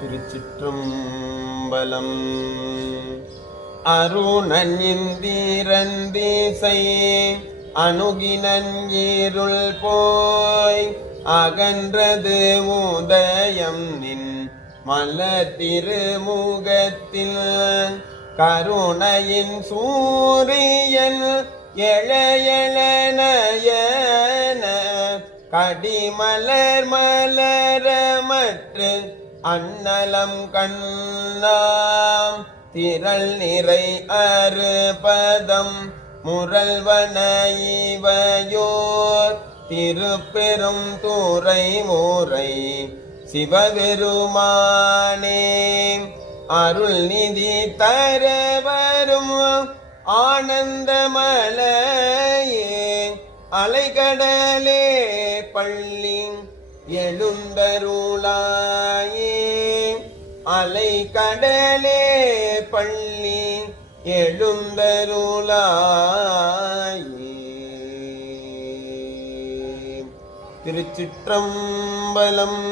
திருச்சிற்றம்பலம். அருணன் இந்திரந்தீசை அணுகினன் இருள் போய் அகன்றது உதயம் நின் மலர் திருமுகத்தில் கருணையின் சூரியன் எழையெழநயன கடிமலர் மலரமற்று அன்னலம் கண்ணாம் திரள் நிறை அறுபதம் முரல்வன இவையோர் திருப்பெரும் துறை முறை சிவபெருமானே அருள் நிதி தரவரும் ஆனந்தமலையே அலைகடலே பள்ளி எழுந்தருளாயே அலைகடலே பள்ளி எழுந்தருளாயே. திருச்சிற்றம்பலம்.